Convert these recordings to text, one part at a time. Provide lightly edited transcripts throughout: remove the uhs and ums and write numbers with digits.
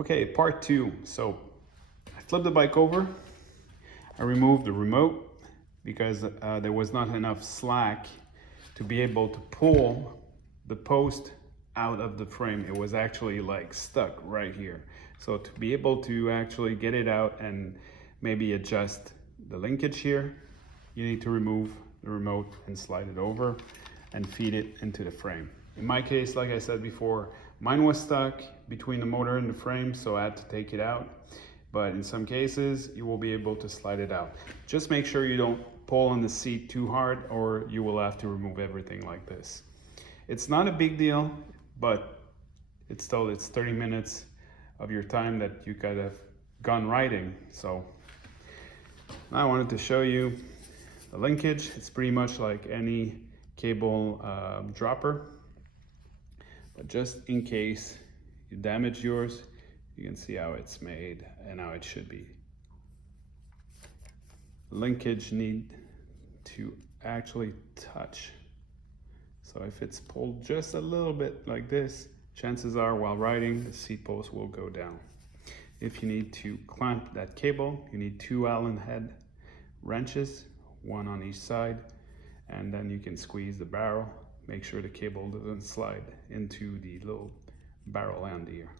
Okay, part two. So I flipped the bike over. I removed the remote because there was not enough slack to be able to pull the post out of the frame. It was actually like stuck right here. So to be able to actually get it out and maybe adjust the linkage here, you need to remove the remote and slide it over and feed it into the frame. In my case, like I said before, mine was stuck between the motor and the frame, so I had to take it out. But in some cases, you will be able to slide it out. Just make sure you don't pull on the seat too hard or you will have to remove everything like this. It's not a big deal, but it's 30 minutes of your time that you could have gone riding. So now I wanted to show you the linkage. It's pretty much like any cable dropper, but just in case you damage yours, you can see how it's made and how it should be. Linkage need to actually touch. So if it's pulled just a little bit like this, chances are while riding, the seat post will go down. If you need to clamp that cable, you need 2 Allen head wrenches, one on each side, and then you can squeeze the barrel. Make sure the cable doesn't slide into the little barrel end here.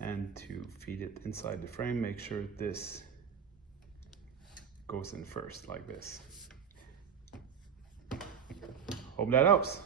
And to feed it inside the frame, make sure this goes in first like this. Hope that helps.